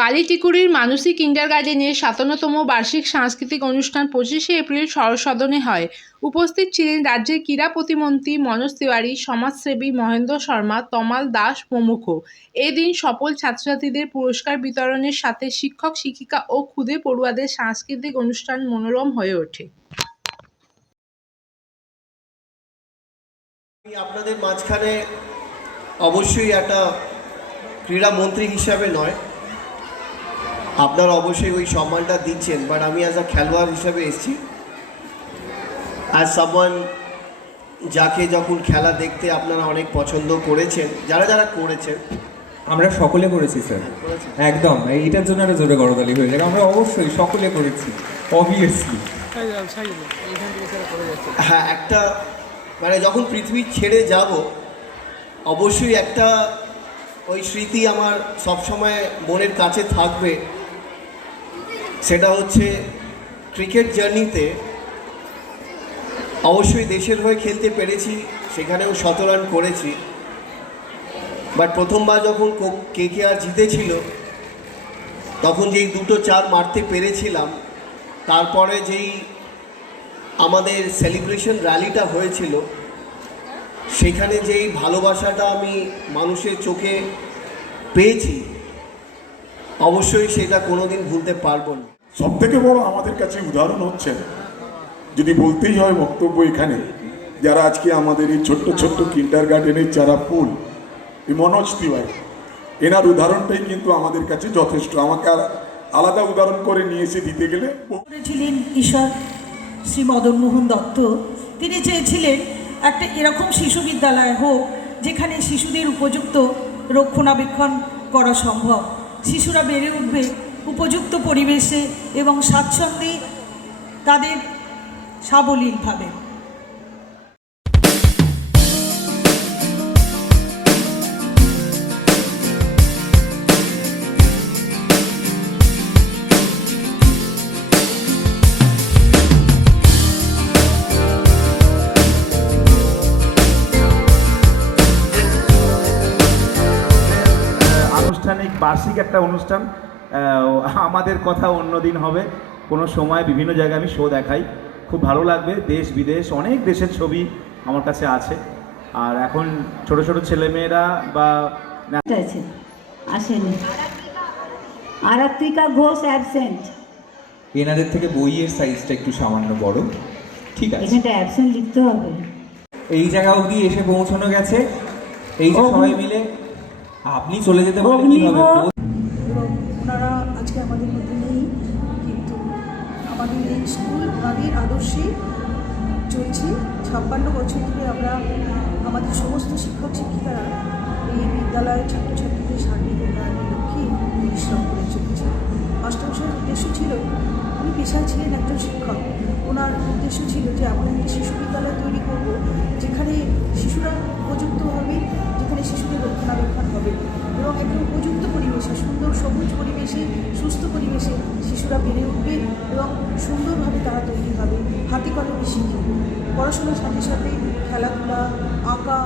বালিটিকুরির মানসী কিন্ডার গার্ডেনের সাতান্নতম বার্ষিক সাংস্কৃতিক অনুষ্ঠান পঁচিশে এপ্রিল সরসদনে হয়। উপস্থিত ছিলেন রাজ্যের ক্রীড়া প্রতিমন্ত্রী মনোজ তিওয়ারি, সমাজসেবী মহেন্দ্র শর্মা, তমাল দাস প্রমুখ এদিন সফল ছাত্রছাত্রীদের পুরস্কার বিতরণের সাথে শিক্ষক, শিক্ষিকা ও ক্ষুদে পড়ুয়াদের সাংস্কৃতিক অনুষ্ঠান মনোরম হয়ে ওঠে। আপনাদের মাঝখানে অবশ্যই একটা ক্রীড়া মন্ত্রী হিসাবে নয় আপনারা অবশ্যই ওই সম্মানটা দিচ্ছেন বাট আমি অ্যাজ আ খেলোয়াড় হিসাবে এসেছি। অ্যাজ সামওয়ান যাকে যখন খেলা দেখতে আপনারা অনেক পছন্দ করেছেন যারা যারা করেছেন। আমরা সকলে করেছি স্যার একদম। এইটার জন্য একটা জোরে গড়তালি হয়ে যাবে আমরা অবশ্যই সকলে করেছি অবভিয়াসলি হ্যাঁ একটা মানে যখন পৃথিবী ছেড়ে যাব অবশ্যই একটা ওই স্মৃতি আমার সবসময় মনের কাছে থাকবে। সেটা হচ্ছে ক্রিকেট জার্নিতে অবশ্যই দেশের হয়ে খেলতে পেরেছি, সেখানেও শত রান করেছি। বাট প্রথমবার যখন কে কে আর জিতেছিল, তখন যেই দুটো চার মারতে পেরেছিলাম, তারপরে যেই আমাদের সেলিব্রেশন র্যালিটা হয়েছিল, সেখানে যেই ভালোবাসাটা আমি মানুষের চোখে পেয়েছি, অবশ্যই সেটা কোনোদিন ভুলতে পারব না। সব থেকে বড় আমাদের কাছে উদাহরণ হচ্ছেন যদি বলতেই হয় বক্তব্য এখানে, যারা আজকে আমাদের এই ছোট্ট ছোট্ট কিন্ডার গার্ডেনের যারা ফুল, এই মনোজ তিওয়ারি, এনার উদাহরণটাই কিন্তু আমাদের কাছে যথেষ্ট। আমাকে আর আলাদা উদাহরণ করে নিয়ে এসে দিতে গেলে। করেছিলেন ঈশ্বর শ্রী মদনমোহন দত্ত। তিনি চেয়েছিলেন একটা এরকম শিশু বিদ্যালয় হোক, যেখানে শিশুদের উপযুক্ত রক্ষণাবেক্ষণ করা সম্ভব। শিশুরা বেড়ে উঠবে উপযুক্ত পরিবেশে এবং স্বাচ্ছন্দ্যে তাদের সাবলীলভাবে। আনুষ্ঠানিক বার্ষিক একটা অনুষ্ঠান। আমাদের কথা অন্যদিন হবে। কোনো সময় বিভিন্ন জায়গায় আমি শো দেখাই। খুব ভালো লাগবে। দেশ বিদেশ অনেক দেশের ছবি আমার কাছে আছে। আর এখন ছোট ছোট ছেলেমেয়েরা বা আসেনি। আরাত্রিকা ঘোষ অ্যাবসেন্ট এনাদের থেকে বইয়ের সাইজটা একটু সামান্য বড়। ঠিক আছে। এখানটা অ্যাবসেন্ট লিখতে হবে। এই জায়গা অবধি এসে পৌঁছানো গেছে। এই যে সবাই মিলে আপনি চলে যেতে পারেন কি হবে? আজকে আমাদের মধ্যে নেই, কিন্তু আমাদের এই স্কুল ওনাদের আদর্শে চলছে। ছাপ্পান্ন বছর ধরে আমরা, আমাদের সমস্ত শিক্ষক, শিক্ষিকারা এই বিদ্যালয়ের ছাত্রছাত্রীদের সার্বিক উন্নয়নের লক্ষ্যে পরিশ্রম করে চলেছে। মাস্টারমশাইয়ের উদ্দেশ্য ছিল উনি পেশায় ছিলেন একজন শিক্ষক। ওনার উদ্দেশ্য ছিল যে এমন একটি শিশু বিদ্যালয় তৈরি করব শিশুরা বেড়ে উঠবে এবং সুন্দরভাবে তারা তৈরি হবে। হাতে কলমে শিখে। পড়াশোনার সাথে সাথে খেলাধুলা, আঁকা